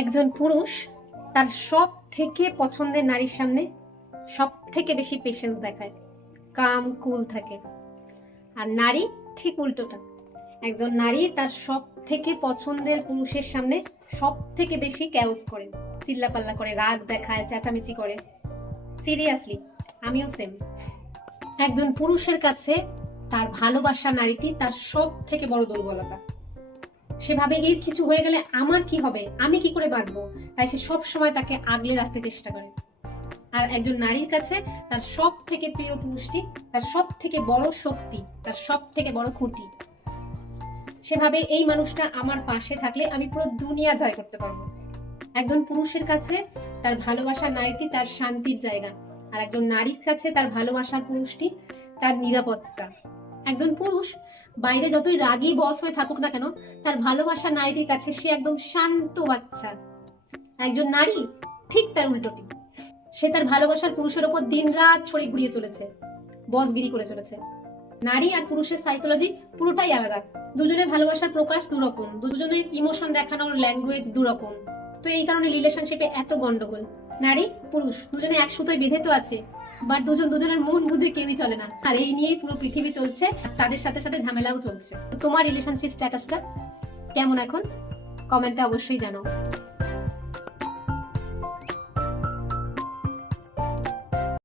একজন পুরুষ তার সব থেকে পছন্দের নারীর সামনে সব থেকে বেশি পেশেন্স দেখায়, কাম কুল থাকে। আর নারী ঠিক উল্টোটা। একজন নারী তার সব থেকে পছন্দের পুরুষের সামনে সব থেকে বেশি ক্যাওস করে, চিল্লাপাল্লা করে, রাগ দেখায়, চেঁচামেচি করে। সিরিয়াসলি, আমিও সেম। একজন পুরুষের কাছে তার ভালোবাসা নারীটি তার সব থেকে বড় দুর্বলতা। সেভাবে এর কিছু হয়ে গেলে আমার কি হবে, আমি কি করে বাঁচবো, তাই সে সব সময় তাকে আগলে রাখতে চেষ্টা করে। আর একজন নারীর কাছে তার সব থেকে প্রিয় পুরুষটি তার সব থেকে বড় শক্তি, তার সব থেকে বড় খুঁটি। সেভাবে এই মানুষটা আমার পাশে থাকলে আমি পুরো দুনিয়া জয় করতে পারবো। একজন পুরুষের কাছে তার ভালোবাসার নারীটি তার শান্তির জায়গা, আর একজন নারীর কাছে তার ভালোবাসার পুরুষটি তার নিরাপত্তা। একজন পুরুষ বাইরে যতই রাগী বস হয়ে থাকুক না কেন, তার ভালোবাসার নারীটির কাছে সে একদম শান্ত বাচ্চা। একজন নারী ঠিক তার উল্টোটি। সে তার ভালোবাসার পুরুষের ওপর দিনরাত ছড়ি ঘুরিয়ে চলেছে, বসগিরি করে চলেছে। নারী আর পুরুষের সাইকোলজি পুরোটাই আলাদা। দুজনের ভালোবাসার প্রকাশ দুরকম, দুজনের ইমোশন দেখানোর ল্যাঙ্গুয়েজ দুরকম। তো এই কারণে রিলেশনশিপে এত গন্ডগোল। নারী পুরুষ দুজনে এক সুতোয় বেঁধে তো আছে, বাট দুজনের মন বুঝে কেউই চলে না। আর এই নিয়েই পুরো পৃথিবী চলছে, তাদের সাথে সাথে ঝামেলাও চলছে। তোমার রিলেশনশিপ স্ট্যাটাসটা কেমন এখন? কমেন্টে অবশ্যই জানাও।